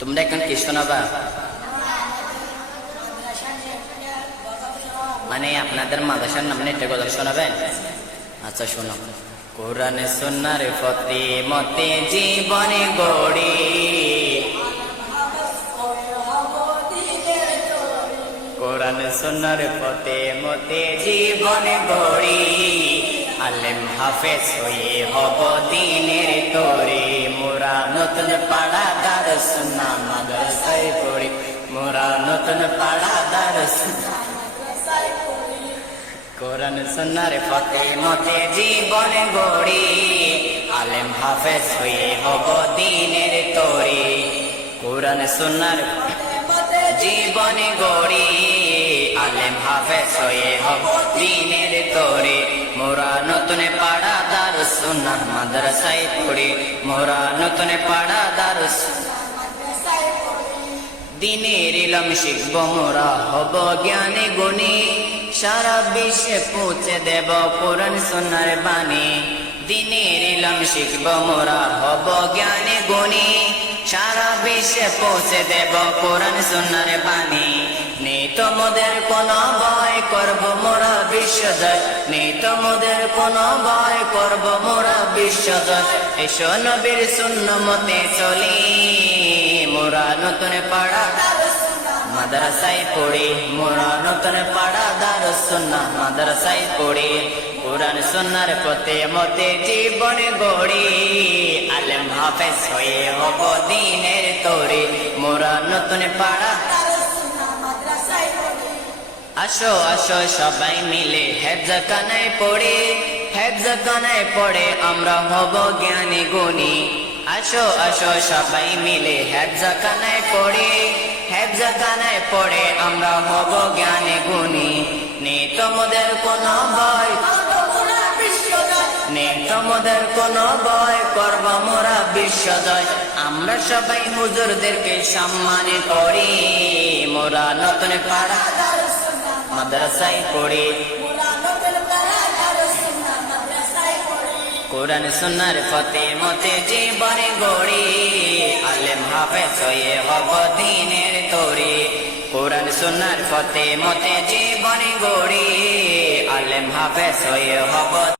তোমরা এখন কি শোনাবা? মানে আপনাদের মাদ্রাসার নামে একটা গজল শোনাবেন? আচ্ছা শোনো। কোরআন সুন্নাহর ফতে মতে জীবনে গড়ি, কোরআন সুন্নাহর ফতে মতে জীবনে গড়ি, আলেম হাফেজ হয়ে হব দিনের তরি। মোরা নতুন পাড়া দারুস সুন্নাহ মাদ্রাসায় পড়ি, মোরা নতুন পাড়া দারুস কোরআন সুন্নাহর ফতে মতে জীবনে গড়ি, আলেম হাফেজ হয়ে হব দিনের তরি। কোরআন সুন্নাহর জীবনে গড়ি, আলেম হাফেজ হয়ে হব দিনের তরি। মোরা নতুন পাড়া দারুস সুন্নাহ মাদ্রাসায় পড়ি, মোরা নতুন পাড়া দারুস দিনের ইলম শিখব, মোরা হব জ্ঞানী গুণী, সারা বিশ্বে পৌঁছে দেব কোরআন সুন্নাহর বাণী। দিনের ইলম শিখব, মোরা হব জ্ঞানী গুণী, সারা বিশ্বে পৌঁছে দেব কোরআন সুন্নাহর বাণী। নেই তোমাদের কোনো ভয়, করব মোরা বিশ্বজয়, নেই তোমাদের কোনো ভয়, করব মোরা বিশ্বজয়। এসো নবীর সুন্নাহ মতে চলি, মোরা নতুন পাড়া মাদ্রাসায় পড়ি, মোরা নতুন পাড়া দারুস সুন্নাহ মাদ্রাসায় পড়ি। কোরআন সুন্নাহর ফতে মতে জীবনে গড়ি, আলেম হাফেজ হয়ে হব দিনের তরি। মোরা নতুন পাড়া আসো আসো সবাই মিলে হেফজ খানায় পড়ে, হেফজ খানায় পড়ে আমরা হব জ্ঞানী গুণী। আসো আসো সবাই মিলে হেফজ খানায় পড়ে, হেফজ খানায় পড়ে আমরা হব জ্ঞানী গুণী। নেই তোমাদের কোনো ভয়, নেই তোমাদের কোনো ভয়, করব মোরা বিশ্বজয়। আমরা সবাই হুজুরদেরকে সম্মান করি, মোরা নতুন পাড়া মাদ্রাসায় পড়ি। কোরআন সুন্নাহর ফতে মতে জীবনে গড়ি, আলেম হাফেজ হয়ে হব দিনের তরি। কোরআন সুন্নাহর ফতে মতে জীবনে গড়ি, আলেম হাফেজ হয়ে হব